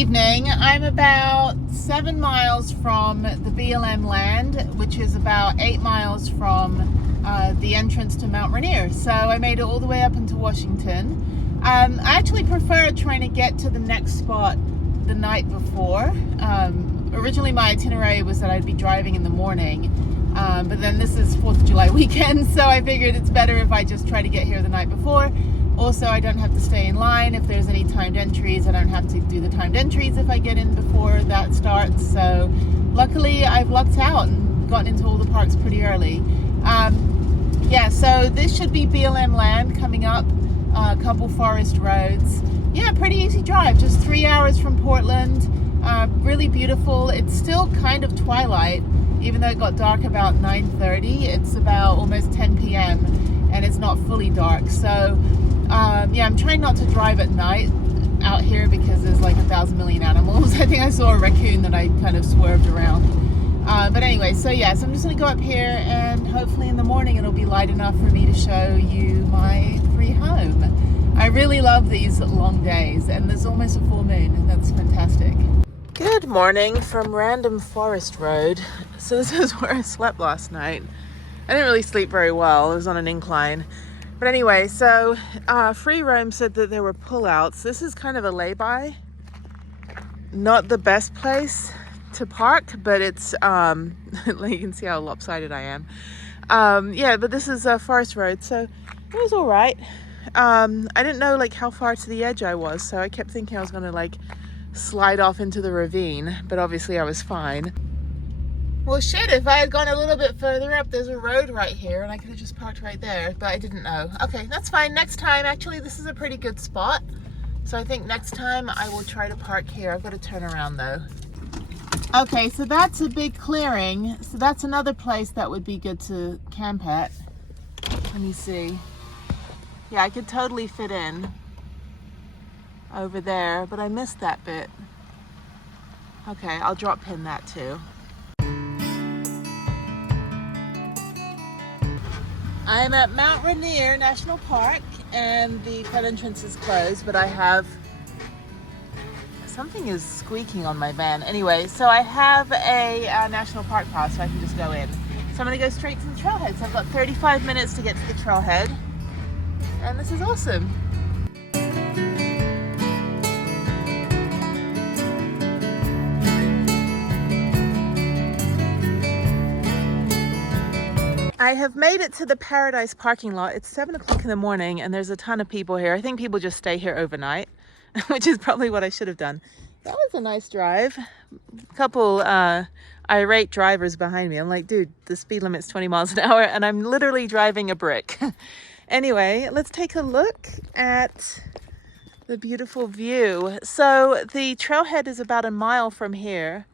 evening. I'm about 7 miles from the BLM land, which is about 8 miles from the entrance to Mount Rainier. So I made it all the way up into Washington. I actually prefer trying to get to the next spot the night before. Originally my itinerary was that I'd be driving in the morning, but then this is 4th of July weekend, so I figured it's better if I just try to get here the night before. Also, I don't have to stay in line if there's any timed entries. I don't have to do the timed entries if I get in before that starts. So luckily I've lucked out and gotten into all the parks pretty early. Yeah, so this should be BLM land coming up, a couple forest roads. Yeah, pretty easy drive, just 3 hours from Portland. Really beautiful. It's still kind of twilight, even though it got dark about 9:30. It's about almost 10 p.m. and it's not fully dark. So yeah, I'm trying not to drive at night out here because there's like 1,000 million animals. I think I saw a raccoon that I kind of swerved around. But anyway, so yeah, so I'm just gonna go up here and hopefully in the morning it'll be light enough for me to show you my free home. I really love these long days, and there's almost a full moon, and that's fantastic. Good morning from Random Forest Road. So this is where I slept last night. I didn't really sleep very well. It was on an incline. But anyway, so Free Roam said that there were pullouts. This is kind of a lay-by. Not the best place to park, but it's, you can see how lopsided I am. Yeah, but this is a forest road, so it was all right. I didn't know like how far to the edge I was, so I kept thinking I was gonna like slide off into the ravine, but obviously I was fine. Well, shit, if I had gone a little bit further up, there's a road right here and I could have just parked right there, but I didn't know. Okay, that's fine. Next time, actually, this is a pretty good spot. So I think next time I will try to park here. I've got to turn around though. Okay, so that's a big clearing. So that's another place that would be good to camp at. Let me see. Yeah, I could totally fit in over there, but I missed that bit. Okay, I'll drop pin that too. I'm at Mount Rainier National Park and the front entrance is closed, but I have, something is squeaking on my van. Anyway, so I have a national park pass, so I can just go in. So I'm gonna go straight to the trailhead. So I've got 35 minutes to get to the trailhead, and this is awesome. I have made it to the Paradise parking lot. It's 7 o'clock in the morning and there's a ton of people here. I think people just stay here overnight, which is probably what I should have done. That was a nice drive. A couple irate drivers behind me. I'm like, dude, the speed limit's 20 miles an hour and I'm literally driving a brick. Anyway, let's take a look at the beautiful view. So the trailhead is about a mile from here.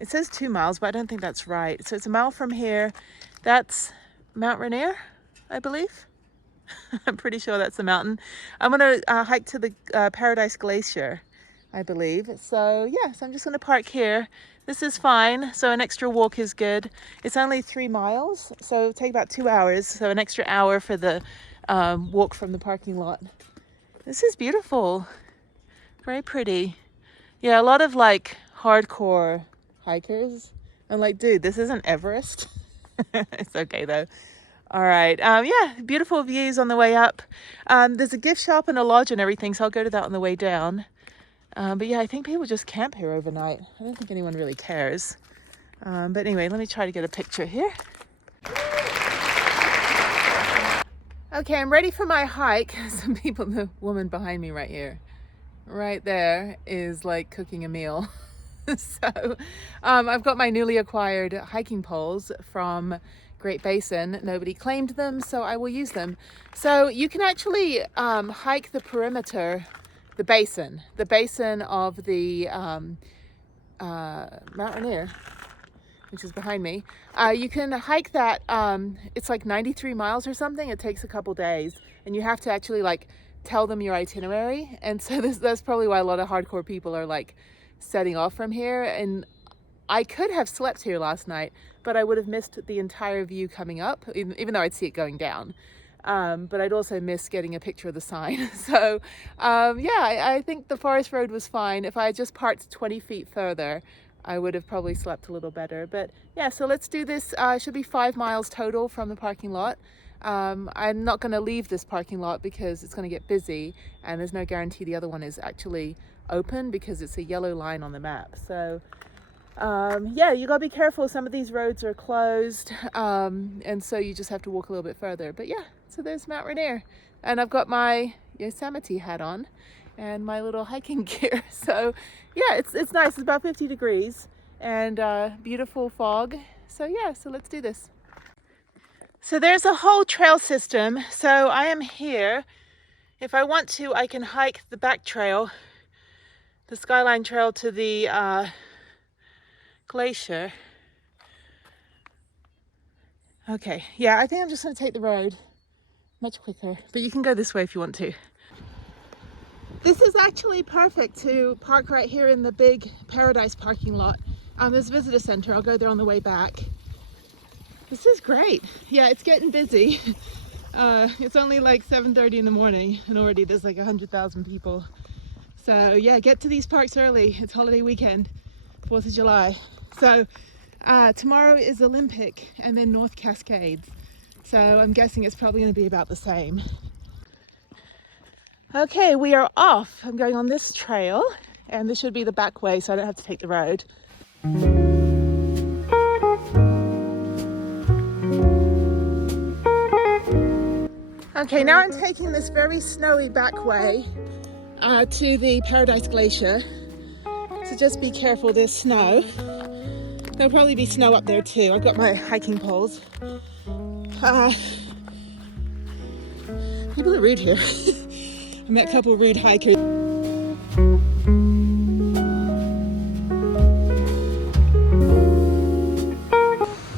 It says 2 miles, but I don't think that's right. So it's a mile from here. That's Mount Rainier, I believe. I'm pretty sure that's the mountain. I'm gonna hike to the Paradise Glacier, I believe. So yeah, so I'm just gonna park here. This is fine, so an extra walk is good. It's only 3 miles, so it'll take about 2 hours. So an extra hour for the walk from the parking lot. This is beautiful, very pretty. Yeah, a lot of like hardcore hikers. I'm like, dude, this isn't Everest. It's okay though. All right, yeah, beautiful views on the way up. There's a gift shop and a lodge and everything, so I'll go to that on the way down. But yeah, I think people just camp here overnight. I don't think anyone really cares. But anyway, let me try to get a picture here. Okay, I'm ready for my hike. Some people, the woman behind me right here, right there is like cooking a meal. So I've got my newly acquired hiking poles from Great Basin. Nobody claimed them, so I will use them. So you can actually hike the perimeter, the basin of the Mount Rainier, which is behind me. You can hike that. It's like 93 miles or something. It takes a couple days, and you have to actually like tell them your itinerary. And so that's probably why a lot of hardcore people are like setting off from here. And I could have slept here last night, but I would have missed the entire view coming up, even though I'd see it going down. but I'd also miss getting a picture of the sign. So yeah, I think the forest road was fine. If I had just parked 20 feet further, I would have probably slept a little better. But yeah, so let's do this. It should be 5 miles total from the parking lot. I'm not going to leave this parking lot because it's going to get busy, and there's no guarantee the other one is actually open because it's a yellow line on the map. So yeah, you gotta be careful. Some of these roads are closed, and so you just have to walk a little bit further. But yeah, so there's Mount Rainier, and I've got my Yosemite hat on and my little hiking gear. So yeah, it's nice. It's about 50 degrees and beautiful fog. So yeah, so let's do this. So there's a whole trail system. So I am here. If I want to, I can hike the back trail, the Skyline Trail, to the glacier. Okay, yeah, I think I'm just going to take the road. Much quicker, but you can go this way if you want to. This is actually perfect to park right here in the big Paradise parking lot. There's a visitor center. I'll go there on the way back. This is great. Yeah, it's getting busy. It's only like 7:30 in the morning and already there's like 100,000 people. So yeah, get to these parks early. It's holiday weekend, 4th of July. So tomorrow is Olympic and then North Cascades. So I'm guessing it's probably going to be about the same. Okay, we are off. I'm going on this trail, and this should be the back way so I don't have to take the road. Okay, now I'm taking this very snowy back way to the Paradise Glacier. So just be careful, there's snow. There'll probably be snow up there too. I've got my hiking poles. People are rude here. I met a couple of rude hikers.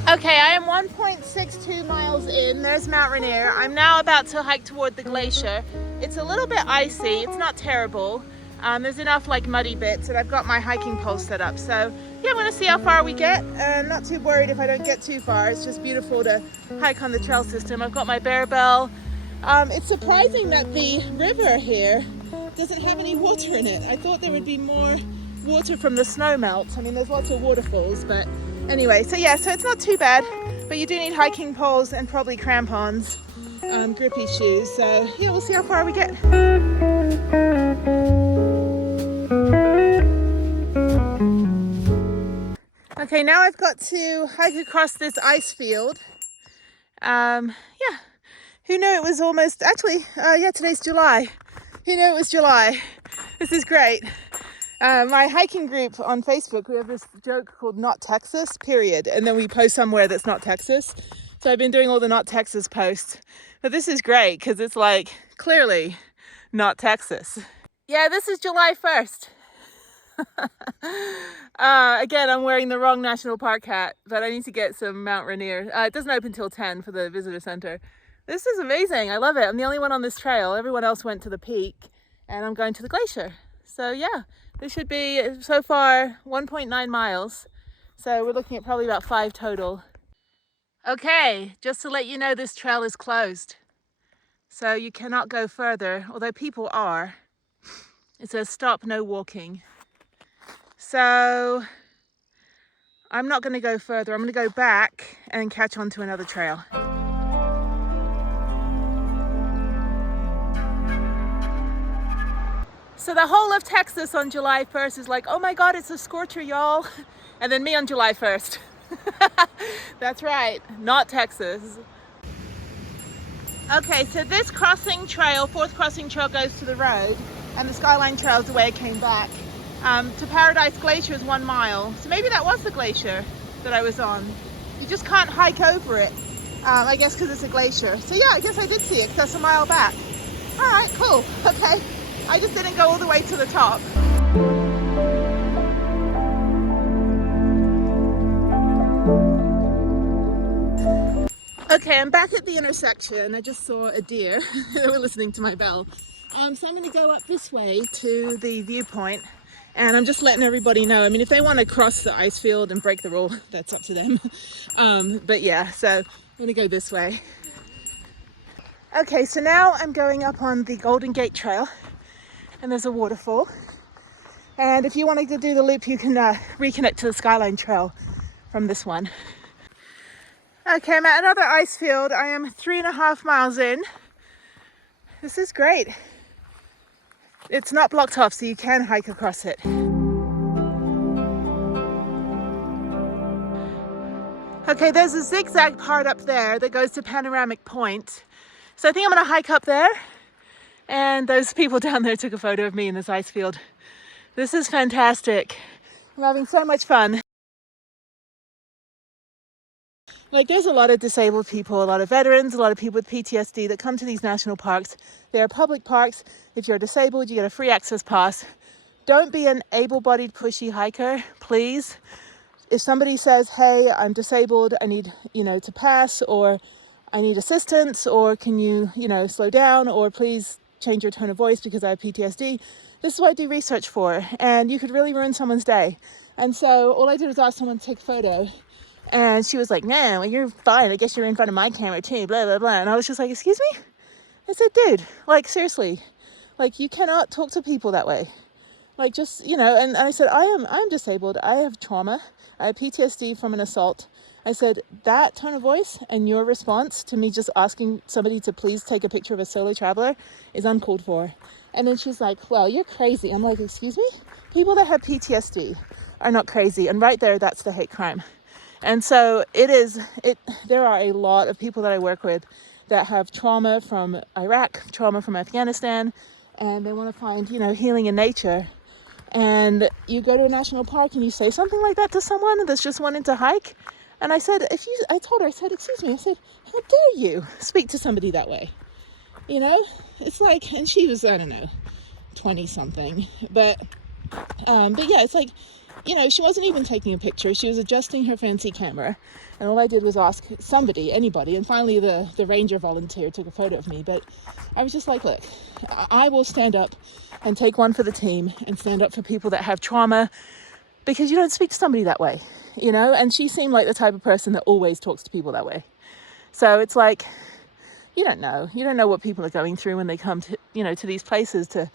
Okay, I am 1.62 miles in. There's Mount Rainier. I'm now about to hike toward the glacier. It's a little bit icy. It's not terrible. There's enough like muddy bits, and I've got my hiking pole set up. So yeah, I'm gonna see how far we get. I'm not too worried if I don't get too far. It's just beautiful to hike on the trail system. I've got my bear bell. It's surprising that the river here doesn't have any water in it. I thought there would be more water from the snow melt. I mean, there's lots of waterfalls, but anyway, so yeah, so it's not too bad, but you do need hiking poles and probably crampons, grippy shoes. So yeah, we'll see how far we get. Okay, now I've got to hike across this ice field. Yeah, who knew it was almost, actually, yeah, today's July. Who knew it was July? This is great. My hiking group on Facebook, we have this joke called Not Texas, period. And then we post somewhere that's not Texas. So I've been doing all the Not Texas posts. But this is great because it's like clearly not Texas. Yeah, this is July 1st. Again, I'm wearing the wrong national park hat, but I need to get some Mount Rainier. It doesn't open till 10 for the visitor center. This is amazing. I love it. I'm the only one on this trail. Everyone else went to the peak and I'm going to the glacier. So yeah, this should be so far 1.9 miles. So we're looking at probably about 5 total. Okay, just to let you know, this trail is closed. So you cannot go further, although people are. It says stop, no walking. So I'm not going to go further. I'm going to go back and catch on to another trail. So the whole of Texas on July 1st is like, oh my God, it's a scorcher, y'all. And then me on July 1st. That's right, not Texas. Okay, so this crossing trail, 4th crossing trail, goes to the road, and the Skyline Trail is the way it came back. To Paradise Glacier is 1 mile. So maybe that was the glacier that I was on. You just can't hike over it, I guess because it's a glacier. So yeah, I guess I did see it because that's 1 mile back. All right, cool, okay. I just didn't go all the way to the top. Okay, I'm back at the intersection. I just saw a deer. They were listening to my bell. So I'm going to go up this way to the viewpoint, and I'm just letting everybody know. I mean, if they want to cross the ice field and break the rule, that's up to them. But yeah, so I'm going to go this way. Okay, so now I'm going up on the Golden Gate Trail, and there's a waterfall. And if you wanted to do the loop, you can reconnect to the Skyline Trail from this one. Okay, I'm at another ice field. I am 3.5 miles in. This is great. It's not blocked off, so you can hike across it. Okay, there's a zigzag part up there that goes to Panoramic Point. So I think I'm gonna hike up there. And those people down there took a photo of me in this ice field. This is fantastic. I'm having so much fun. Like, there's a lot of disabled people, a lot of veterans, a lot of people with PTSD that come to these national parks. They are public parks. If you're disabled, you get a free access pass. Don't be an able-bodied pushy hiker, please. If somebody says, hey, I'm disabled, I need, to pass, or I need assistance, or can you, slow down, or please change your tone of voice because I have PTSD. This is what I do research for, and you could really ruin someone's day. And so all I did was ask someone to take a photo, and she was like, no, well, you're fine. I guess you're in front of my camera too, blah, blah, blah. And I was just like, excuse me? I said, dude, like, seriously, like, you cannot talk to people that way. Like, just, and I said, I'm disabled. I have trauma. I have PTSD from an assault. I said, that tone of voice and your response to me just asking somebody to please take a picture of a solo traveler is uncalled for. And then she's like, well, you're crazy. I'm like, excuse me? People that have PTSD are not crazy. And right there, that's the hate crime. And so there are a lot of people that I work with that have trauma from Iraq, trauma from Afghanistan, and they want to find, healing in nature. And you go to a national park and you say something like that to someone that's just wanting to hike. And I said, I told her, excuse me, I said, how dare you speak to somebody that way? It's like, and she was, I don't know, 20 something, but yeah, it's like, she wasn't even taking a picture. She was adjusting her fancy camera. And all I did was ask anybody. And finally the ranger volunteer took a photo of me. But I was just like, look, I will stand up and take one for the team and stand up for people that have trauma, because you don't speak to somebody that way, And she seemed like the type of person that always talks to people that way. So it's like, you don't know what people are going through when they come to, to these places to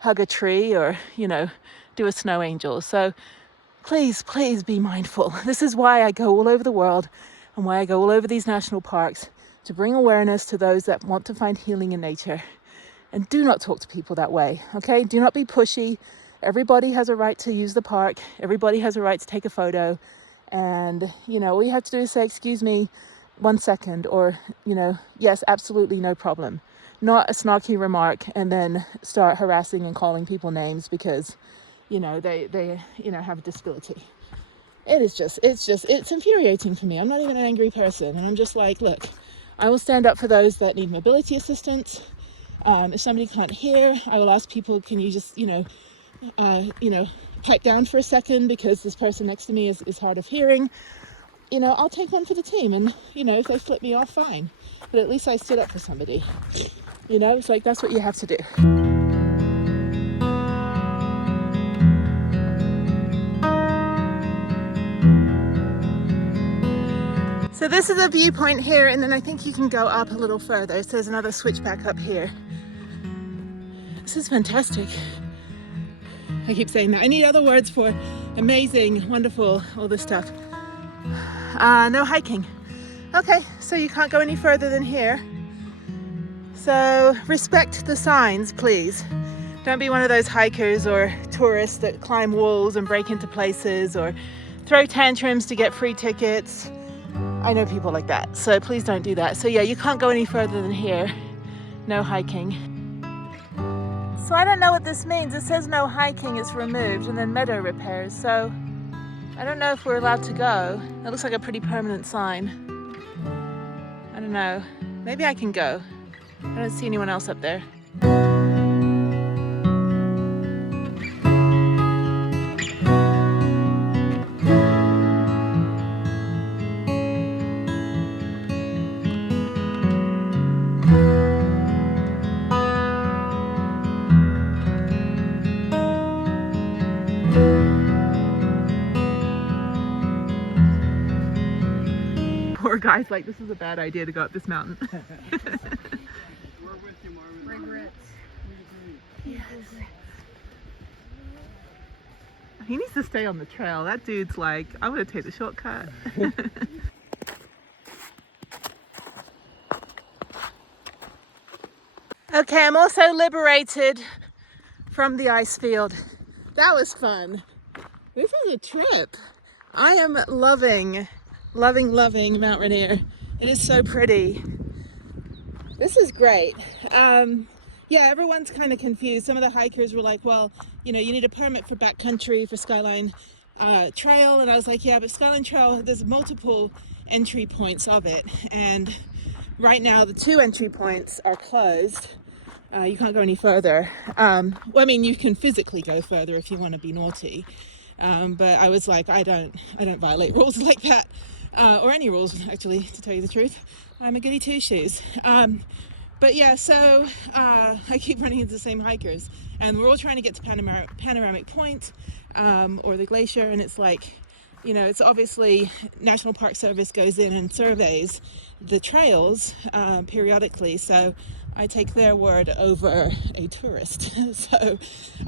hug a tree or, do a snow angel. So please be mindful. This is why I go all over the world and why I go all over these national parks, to bring awareness to those that want to find healing in nature. And do not talk to people that way, okay? Do not be pushy. Everybody has a right to use the park. Everybody has a right to take a photo. And, all you have to do is say, excuse me, 1 second, or, yes, absolutely, no problem. Not a snarky remark and then start harassing and calling people names because, they have a disability. It's infuriating for me. I'm not even an angry person. And I'm just like, look, I will stand up for those that need mobility assistance. If somebody can't hear, I will ask people, can you just, pipe down for a second because this person next to me is hard of hearing. I'll take one for the team. And, if they flip me off, fine. But at least I stood up for somebody. It's like, that's what you have to do. So this is a viewpoint here, and then I think you can go up a little further. So there's another switchback up here. This is fantastic. I keep saying that. I need other words for amazing, wonderful, all this stuff. No hiking. Okay, so you can't go any further than here. So respect the signs, please. Don't be one of those hikers or tourists that climb walls and break into places or throw tantrums to get free tickets. I know people like that, so please don't do that. So yeah, you can't go any further than here. No hiking. So I don't know what this means. It says no hiking, it's removed, and then meadow repairs. So I don't know if we're allowed to go. It looks like a pretty permanent sign. I don't know. Maybe I can go. I don't see anyone else up there. Poor guy's like, this is a bad idea to go up this mountain. he needs to stay on the trail. That dude's like, I'm gonna take the shortcut. Okay, I'm also liberated from the ice field. That was fun. This is a trip. I am loving Mount Rainier. It is so pretty. This is great. Yeah, everyone's kind of confused. Some of the hikers were like, well, you know, you need a permit for backcountry for Skyline Trail. And I was like, yeah, but Skyline Trail, there's multiple entry points of it. And right now, the 2 entry points are closed. You can't go any further. Well, I mean, you can physically go further if you want to be naughty. But I was like, I don't violate rules like that. Or any rules, actually, to tell you the truth. I'm a goody two-shoes. But yeah, so I keep running into the same hikers, and we're all trying to get to Panoramic Point or the glacier, and it's like, you know, it's obviously National Park Service goes in and surveys the trails periodically, so I take their word over a tourist. So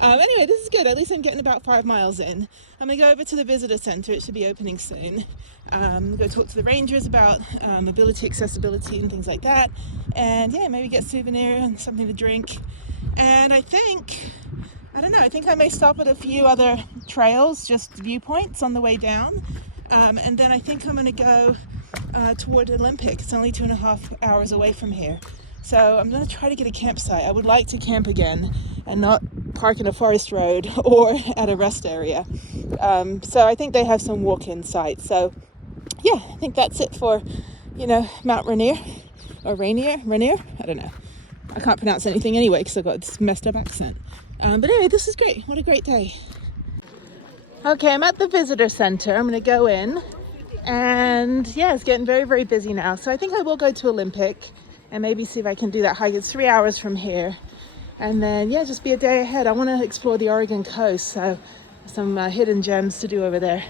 anyway, this is good. At least I'm getting about 5 miles in. I'm gonna go over to the visitor center. It should be opening soon. Go talk to the rangers about mobility, accessibility, and things like that. And yeah, maybe get a souvenir and something to drink. And I think I may stop at a few other trails, just viewpoints on the way down. And then I think I'm gonna go toward Olympic. It's only 2.5 hours away from here. So I'm going to try to get a campsite. I would like to camp again and not park in a forest road or at a rest area. So I think they have some walk-in sites. So yeah, I think that's it for, you know, Mount Rainier or Rainier. I don't know. I can't pronounce anything anyway because I've got this messed up accent. But anyway, this is great. What a great day. Okay, I'm at the visitor center. I'm going to go in, and yeah, it's getting very, very busy now. So I think I will go to Olympic and maybe see if I can do that hike. It's 3 hours from here. And then, yeah, just be a day ahead. I want to explore the Oregon coast, so some hidden gems to do over there.